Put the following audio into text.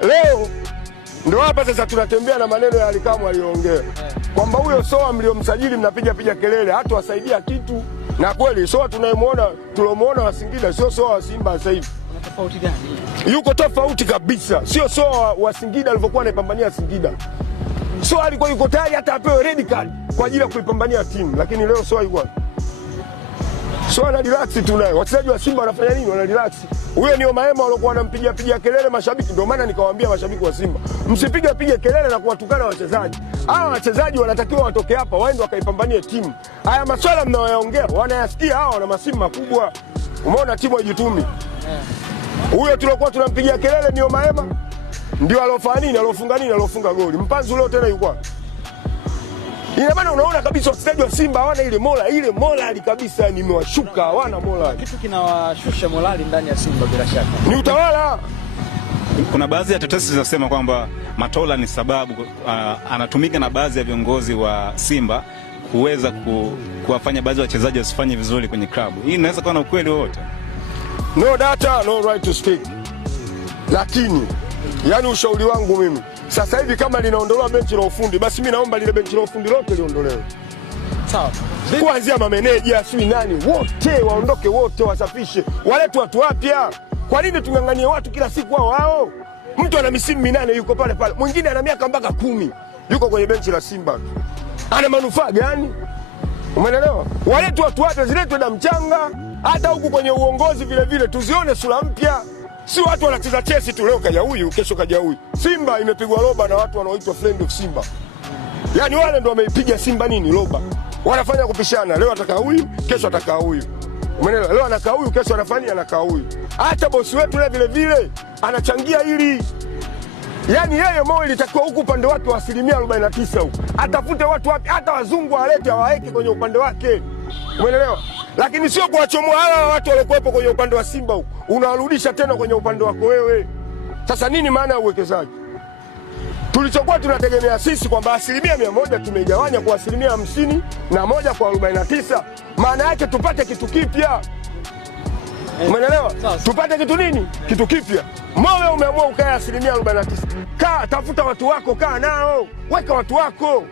leo ndio hapa sasa tunatembea na maneno ya Ally Kamwe aliyoongea kwamba huyo Soa mliomsajili mnapiga kelele hata wasaidia kitu, na kweli Soa tulomuona wa Singida sio Soa wa Simba sasa hivi. Kuna tofauti gani? Yuko tofauti kabisa, sio Soa wa Singida alivyokuwa anaipambania Singida. Soa alikuwa yuko tayari hata apewe red card kwa ajili ya kuipambania timu, lakini leo Soa yuko Soa na relax tu naye. Wachezaji wa Simba wanafanya nini? Wana relax. Huyo ndio Maema waliokuwa wanampigia kelele mashabiki. Ndio maana nikawaambia mashabiki wa Simba, msipige kelele na kuwatukana wachezaji. Hawa wachezaji wanatakiwa watoke hapa waende wakaipambanie timu. Haya maswala mnayoyaongea wanayasikia hawa, wana masimu makubwa. Umeona timu haijitumi. Huyo tulikuwa tunampigia kelele ndio Maema. Ndio alofanya nini? Alofunga nini? Alofunga goli. Mpanzu leo tena yuko. Ina maana unaona kabisa wachezaji wa Simba hawana ile morali kabisa, nimewashuka, hawana morali. Kitu kinawashusha morali ndani ya Simba bila shaka ni utawala. Kuna baadhi ya tetesi zinasema kwamba Matola ni sababu anatumika na baadhi ya viongozi wa Simba kuweza kuwafanya baadhi ya wachezaji wasifanye vizuri kwenye klabu. Hii inaweza kuwa na ukweli wote? No data, no right to speak. Lakini yani ushauri wangu mimi sasa hivi kama linaondolewa benchi la ufundi, basi mimi naomba lile benchi la ufundi lote liondolewe. Sawa. Kuanzia mameneja sio nani wote waondoke, wote wasafishe, walete watu wapya. Kwa nini tunganganie watu kila siku wao? Mtu ana misimu 8 yuko pale, mwingine ana miaka mpaka 10 yuko kwenye benchi la Simba. Ana manufaa gani? Umeelewa? Walete watu wapya, ziletwe na mchanga. Hata huku kwenye uongozi vile tuzione sura mpya. Si watu wanacheza chesi tu, leo kaja huyu, kesho kaja huyu. Simba imepigwa roba na watu wanaoitwa friend of Simba. Yaani wale ndio wameipiga Simba nini roba. Wanafanya kupishana, leo ataka huyu, kesho ataka huyu. Umeelewa? Leo anakaa huyu, kesho anakaa huyu. Hata bosi wetu vile anachangia hili. Yaani yeye Mo ilitakiwa huku upande wake wa 49% huku. Atafute watu wapi, hata wazungu walete waeke kwenye upande wake. Umeelewa? Lakini sio kuwachomoa hawa watu waliokuwepo kwenye upande wa Simba huko, unawarudisha tena kwenye upande wako wewe. Sasa nini maana ya uwekezaji? Tulichokuwa tunategemea sisi kwamba 100% tumeigawanya kwa 51 kwa 49, maana yake tupate kitu kipya. Umeelewa? Tupate kitu nini? Kitu kipya. Moyo umeamua ukae 49%. Kaa tafuta watu wako, kaa nao, weka watu wako.